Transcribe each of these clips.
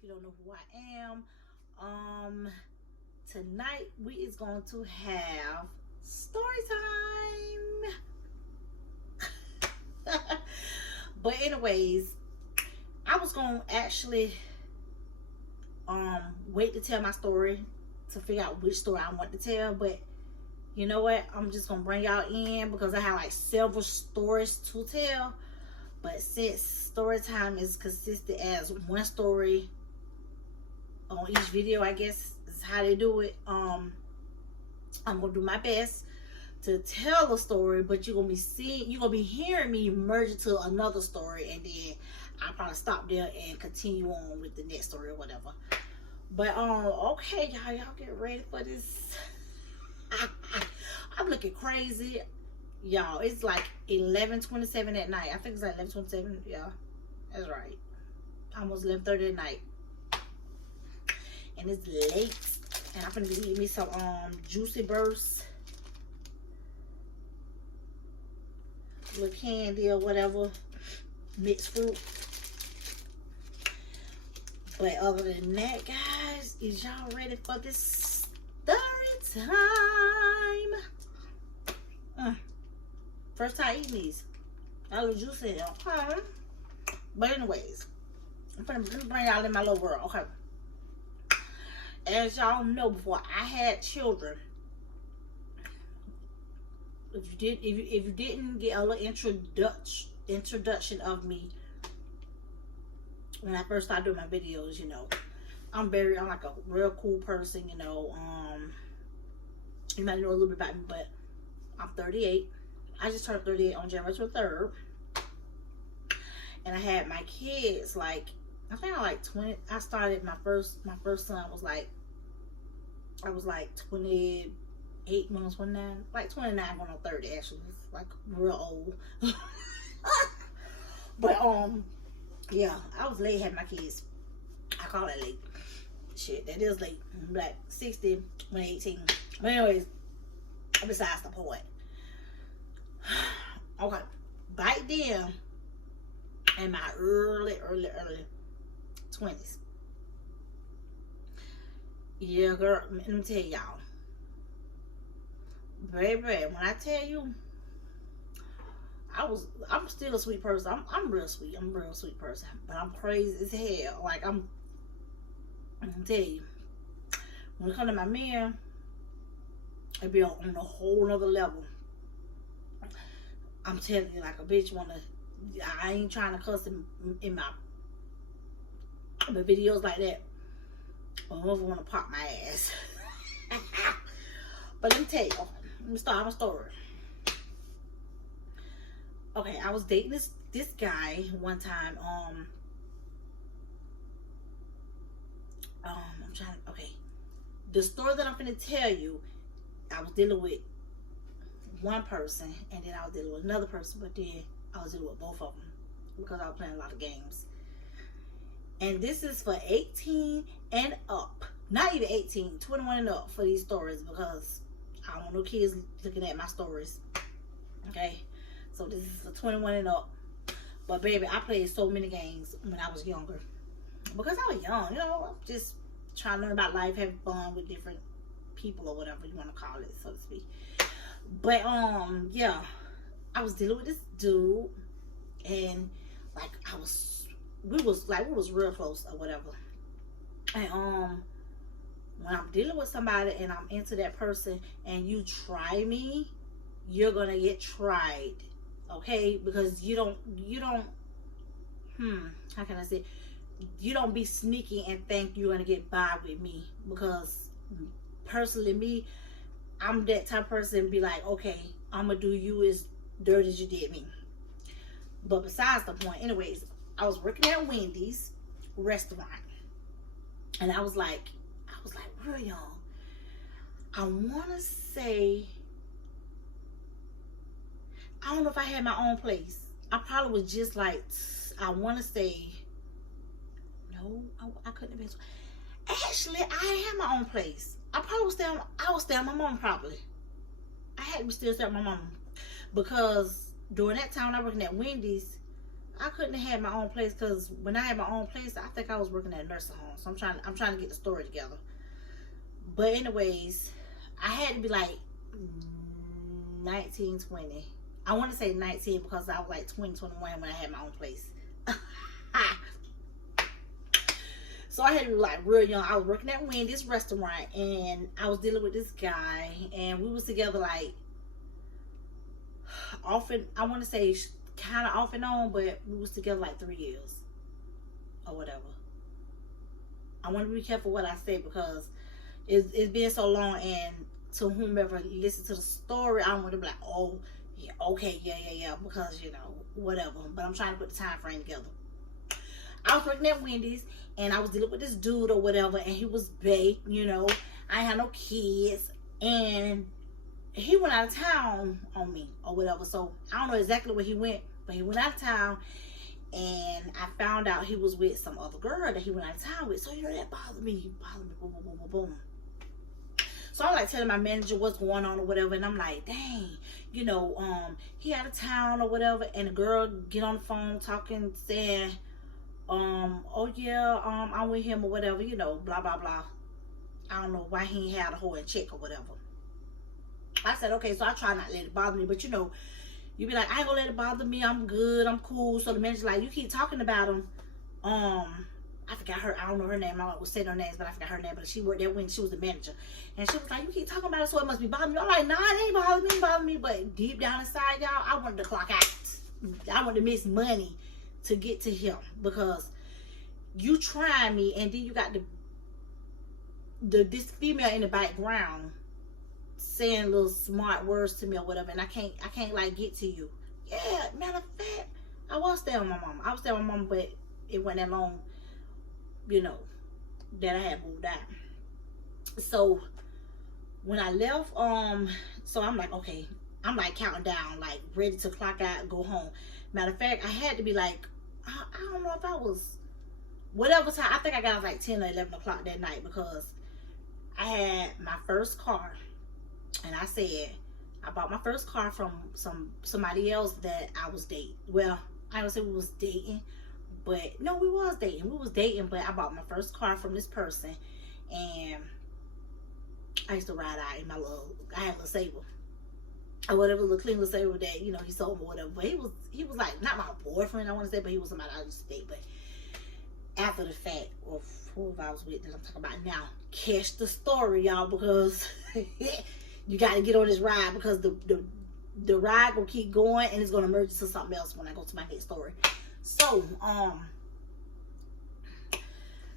if you don't know who I am. Tonight we is going to have story time. But anyways, I was gonna actually wait to tell my story to figure out which story I want to tell, but you know what, I'm just gonna bring y'all in because I have like several stories to tell. But since story time is consistent as one story on each video, I guess is how they do it. I'm gonna do my best to tell a story, but you're gonna be hearing me merge into another story, and then I'll probably stop there and continue on with the next story or whatever. But okay, y'all get ready for this. I'm looking crazy, y'all. It's like 11:27 at night. I think it's like 11:27. Yeah, that's right. Almost 11:30 at night, and it's late. And I'm gonna be eating me some Juicy Burst, little candy or whatever, mixed fruit. But other than that, guys, is y'all ready for this story time? First time eating these. I was juicy, okay. But anyways, let me bring y'all in my little world, okay? As y'all know, before I had children, if you didn't get a little introduction of me when I first started doing my videos, you know, I'm like a real cool person, you know. You might know a little bit about me, but I'm 38. I just turned 38 on January 23rd. And I had my kids like, I think I like 20. I started my first son was like, I was like 28 when I was 29, like 29 going on 30 actually. It's like real old. But yeah, I was late having my kids. I call it late. Shit, that is late. I'm like 60 when 18. But anyways, besides the point. Okay, back then, in my early 20s. Yeah, girl, let me tell y'all. Baby, when I tell you, I'm still a sweet person. I'm real sweet. I'm a real sweet person. But I'm crazy as hell. Like, I'm gonna tell you, when it comes to my man, it be on a whole nother level. I'm telling you, like a bitch I ain't trying to cuss in my videos like that. But I want to pop my ass. But let me tell you, let me start my story. Okay, I was dating this guy one time. Okay, the story that I'm gonna tell you, I was dealing with one person, and then I was dealing with another person, but then I was dealing with both of them because I was playing a lot of games. And this is for 18 and up. Not even 18, 21 and up for these stories, because I don't want no kids looking at my stories. Okay? So this is for 21 and up. But baby, I played so many games when I was younger. Because I was young, you know, I'm just trying to learn about life, having fun with different people or whatever you want to call it, so to speak. But yeah, I was dealing with this dude, and like we was real close or whatever. And when I'm dealing with somebody and I'm into that person and you try me, you're gonna get tried, okay? Because you don't how can I say, you don't be sneaky and think you're gonna get by with me. Because personally, me, I'm that type of person, be like, okay, I'm gonna do you as dirty as you did me. But besides the point, anyways, I was working at Wendy's restaurant, and I was like real young. I wanna say, I don't know if I had my own place. I probably was just like, I wanna say, no, I couldn't have been. Actually, I had my own place. I was staying with my mom probably. I had to still stay with my mom. Because during that time when I was working at Wendy's, I couldn't have had my own place, because when I had my own place, I think I was working at a nursing home. So I'm trying to get the story together. But anyways, I had to be like 19, 20. I want to say 19 because I was like 20, 21 when I had my own place. So I had to be like real young. I was working at Wendy's restaurant, and I was dealing with this guy, and we was together like often. I want to say kind of off and on, but we was together like 3 years or whatever. I want to be careful what I say because it's been so long, and to whomever listen to the story, I want to be like, oh yeah, okay, yeah, because you know whatever. But I'm trying to put the time frame together. I was working at Wendy's, and I was dealing with this dude or whatever, and he was baked, you know. I had no kids, and he went out of town on me or whatever. So I don't know exactly where he went, but he went out of town, and I found out he was with some other girl that he went out of town with. So you know that bothered me. He bothered me. Boom, boom, boom, boom, boom. So I'm like telling my manager what's going on or whatever, and I'm like, dang, you know, he out of town or whatever, and the girl get on the phone talking, saying, oh yeah, I'm with him or whatever, you know, blah blah blah. I don't know why he ain't had a hoe in check or whatever. I said, okay, so I try not to let it bother me, but you know, you be like, I ain't gonna let it bother me, I'm good, I'm cool. So the manager's like, you keep talking about him. I forgot her, I don't know her name, I was saying her names, but I forgot her name, but she worked there when she was the manager. And she was like, you keep talking about it, so it must be bothering me. I'm like, nah, it ain't bothering me, but deep down inside, y'all, I wanted to clock out. I wanted to miss money to get to him, because you trying me, and then you got this female in the background saying little smart words to me or whatever, and I can't like get to you. Yeah, matter of fact, I was staying with my mama. But it wasn't that long, you know, that I had moved out. So when I left, so I'm like, okay, I'm like counting down, like ready to clock out and go home. Matter of fact, I had to be like, I don't know if I was, whatever time, I think I got off like 10 or 11 o'clock that night, because I had my first car, and I said, I bought my first car from somebody else that I was dating. Well, I don't say we was dating, but no, we was dating, but I bought my first car from this person, and I used to ride out in my I had a little Sabre, or whatever, little clean little Sabre that, you know, he sold me or whatever. But he was like, not my boyfriend, I want to say, but he was somebody I used to date. But after the fact, or who I was with that I'm talking about now, catch the story, y'all, because you got to get on this ride, because the ride will keep going, and it's going to merge into something else when I go to my next story. So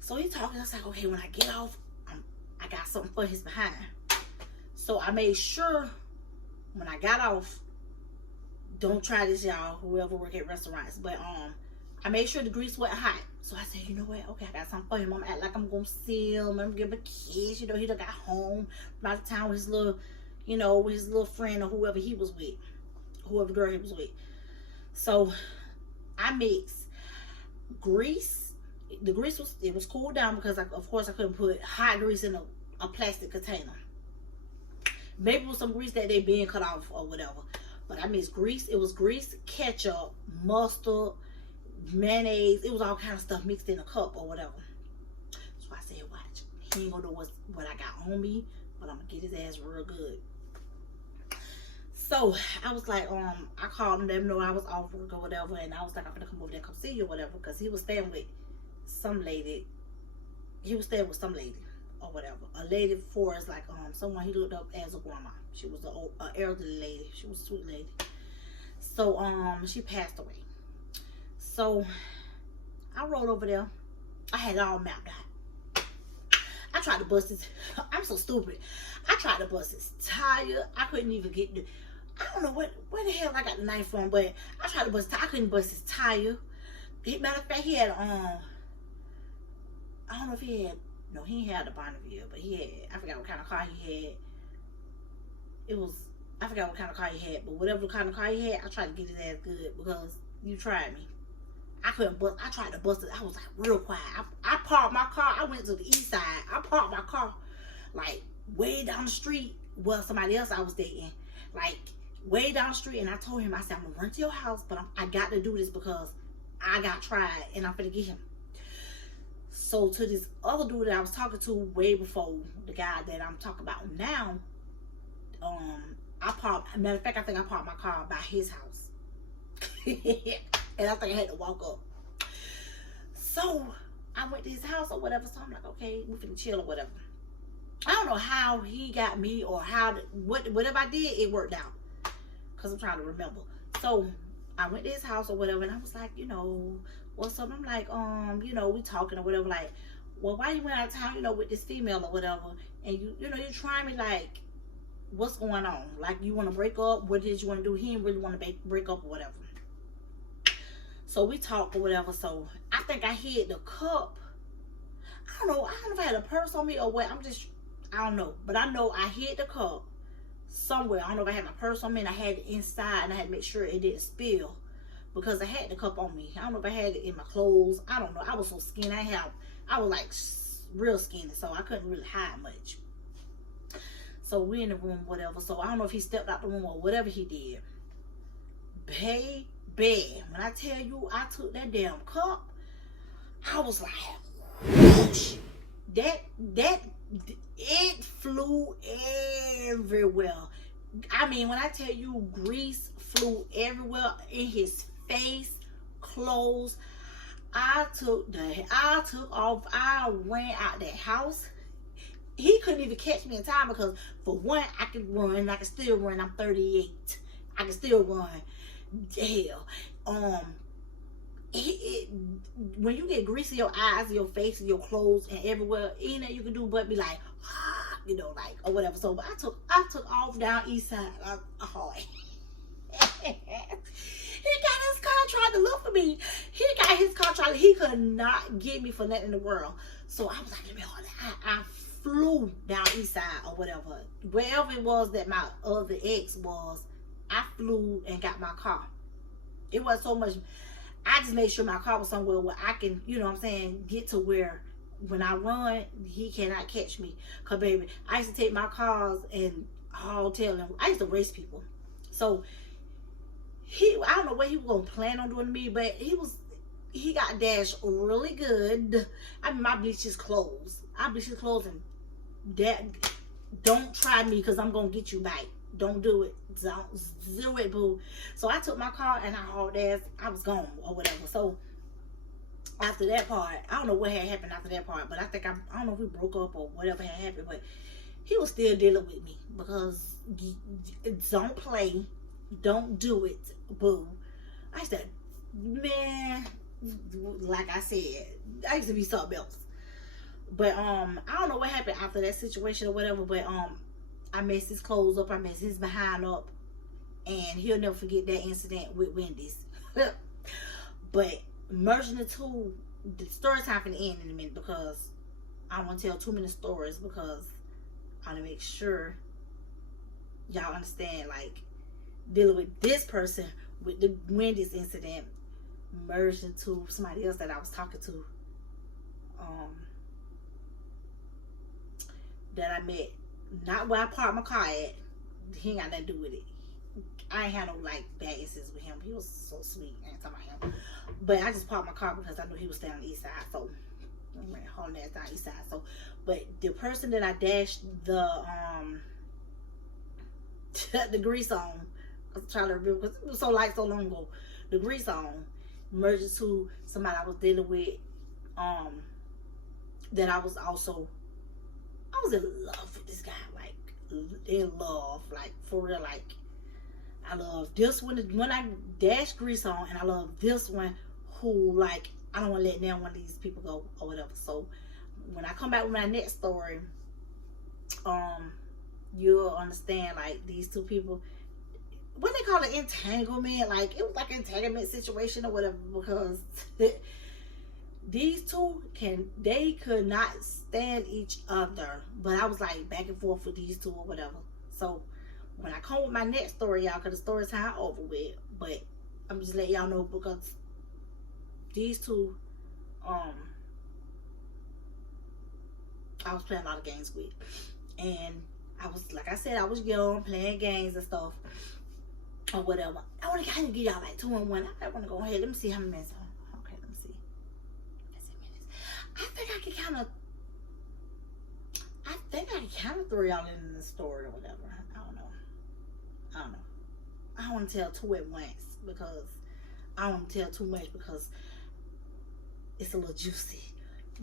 so he talking. I was like, okay, when I get off, I got something for his behind. So I made sure when I got off, don't try this, y'all, whoever work at restaurants, but I made sure the grease wasn't hot. So I said, you know what? Okay, I got something for him. I'm act like I'm gonna see him. I'm gonna give him a kiss. You know, he done got home by the time with his little, you know, with his little friend or whoever he was with, whoever girl he was with. So I mixed grease. The grease was cooled down, because of course I couldn't put hot grease in a plastic container. Maybe with some grease that they been cut off or whatever. But I mixed grease. It was grease, ketchup, mustard, mayonnaise. It was all kind of stuff mixed in a cup or whatever. So I said, watch, he ain't gonna know what I got on me, but I'm gonna get his ass real good. So I was like, I called him, let him know I was off work or whatever, and I was like, I'm gonna come over there and come see you or whatever, because he was staying with some lady. He was staying with some lady or whatever. A lady for us, like someone he looked up as a grandma. She was an elderly lady. She was a sweet lady. So she passed away. So I rode over there. I had it all mapped out. I tried to bust his, I'm so stupid. I tried to bust his tire. I couldn't even get the, I don't know where the hell I got the knife from, but I tried to bust his tire. I couldn't bust his tire. Matter of fact, he had I don't know if he had, no, he ain't had a Bonneville, but he had, I forgot what kind of car he had. It was, I forgot what kind of car he had, but whatever kind of car he had, I tried to get his ass good, because you tried me. I couldn't bust, I tried to bust it. I was like real quiet. I parked my car. I went to the east side. I parked my car like way down the street. Well, somebody else I was dating, like way down the street. And I told him, I said, I'm gonna run to your house, but I got to do this, because I got tried and I'm finna get him. So to this other dude that I was talking to way before the guy that I'm talking about now, I parked, matter of fact, I think I parked my car by his house. And I think I had to walk up. So I went to his house or whatever, so I'm like, okay, we finna chill or whatever. I don't know how he got me or whatever I did, it worked out. Because I'm trying to remember. So I went to his house or whatever, and I was like, you know, what's up? I'm like, you know, we talking or whatever, like, well, why you went out of town, you know, with this female or whatever, and you know, you trying me, like, what's going on? Like, you want to break up? What did you want to do? He didn't really want to break up or whatever. So we talked or whatever. So I think I hid the cup. I don't know if I had a purse on me or what. I don't know. But I know I hid the cup somewhere. I don't know if I had my purse on me and I had it inside and I had to make sure it didn't spill because I had the cup on me. I don't know if I had it in my clothes. I don't know. I was so skinny. I was like real skinny, so I couldn't really hide much. So we in the room, whatever. So I don't know if he stepped out the room or whatever he did. Baby, when I tell you I took that damn cup, I was like, whoosh. It flew everywhere. I mean, when I tell you grease flew everywhere in his face, clothes. I took off. I ran out that house. He couldn't even catch me in time because, for one, I could run and I could still run. I'm 38. I can still run. Hell, when you get grease in your eyes, your face, and your clothes, and everywhere, ain't nothing you can do but be like, you know, like, or whatever. So I took off down east side hard. He got his car trying to look for me. He could not get me for nothing in the world. So I was like, let me hold it. I flew down east side or whatever. Wherever it was that my other ex was, I flew and got my car. It wasn't so much. I just made sure my car was somewhere where I can, you know what I'm saying, get to where when I run, he cannot catch me. Because, baby, I used to take my cars and tell him. I used to race people. So, I don't know what he was going to plan on doing to me, but he got dashed really good. I mean, I bleached his clothes. And don't try me because I'm going to get you back. Don't do it. Don't do it, boo. So I took my car and I hauled ass. I was gone or whatever. So after that part, I don't know what had happened after that part, but I think I don't know if we broke up or whatever had happened, but he was still dealing with me because don't play, don't do it, boo. I said, man, like I said, I used to be something else. But I don't know what happened after that situation or whatever, but I messed his clothes up. I messed his behind up. And he'll never forget that incident with Wendy's. But merging the two, the story time for the end in a minute because I don't want to tell too many stories because I want to make sure y'all understand, like, dealing with this person with the Wendy's incident merged into somebody else that I was talking to that I met. Not where I parked my car at. He ain't got nothing to do with it. I ain't had no like bad incidents with him. He was so sweet. I ain't talking about him. But I just parked my car because I knew he was staying on the east side. So I went hauling ass down east side. So, but the person that I dashed the the grease on, I was trying to remember because it was so long ago. The grease on merged into somebody I was dealing with. That I was in love with this guy, like in love, like for real, like I love this one when I dash grease on, and I love this one who, like, I don't want to let down one of these people go or whatever. So when I come back with my next story, you'll understand, like, these two people, what they call it, entanglement, like it was like an entanglement situation or whatever, because these two could not stand each other. But I was like back and forth with these two or whatever. So when I come with my next story, y'all, because the story's time over with, but I'm just letting y'all know because these two, I was playing a lot of games with. And I was, like I said, I was young, playing games and stuff or whatever. I want to kind of give y'all like 2 in 1. I want to go ahead. Let me see how many minutes. think I kind of threw y'all in the story or whatever. I don't know. I don't want to tell two at once because I don't want to tell too much because it's a little juicy.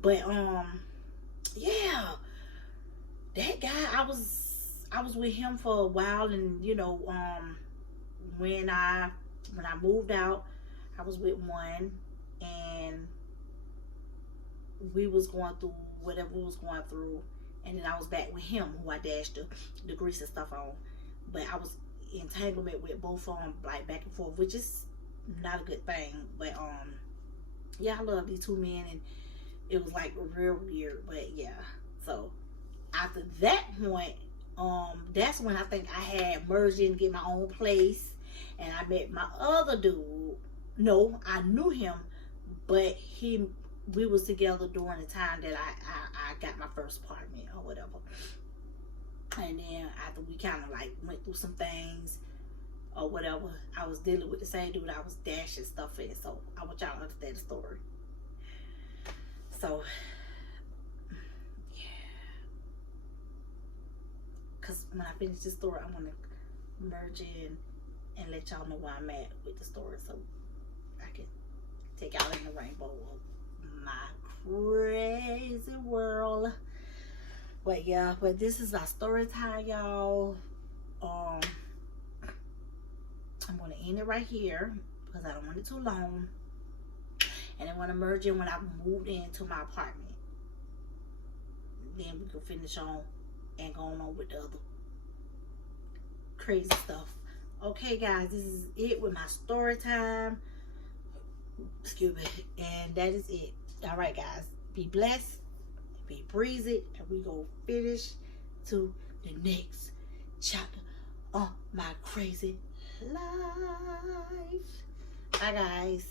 But yeah, that guy, I was with him for a while, and you know, when I moved out, I was with one, and we was going through whatever we was going through, and then I was back with him, who I dashed the grease and stuff on. But I was entanglement with both of them, like back and forth, which is not a good thing. But yeah, I love these two men, and it was like real weird. But yeah, so after that point, that's when I think I had merged in to get my own place, and I met my other dude. No, I knew him, but we was together during the time that I got my first apartment or whatever. And then after we kind of like went through some things or whatever, I was dealing with the same dude I was dashing stuff in. So I want y'all to understand the story. So yeah, because when I finish this story, I'm gonna merge in and let y'all know where I'm at with the story, so I can take y'all in the rainbow of my crazy world. But yeah, but this is my story time, y'all. I'm gonna end it right here because I don't want it too long, and I want to merge in when I moved into my apartment. Then we can finish on and go on with the other crazy stuff. Okay, guys, this is it with my story time. Excuse me, and that is it. All right, guys, be blessed. Be breezy, and we gonna finish to the next chapter of my crazy life. Bye, guys.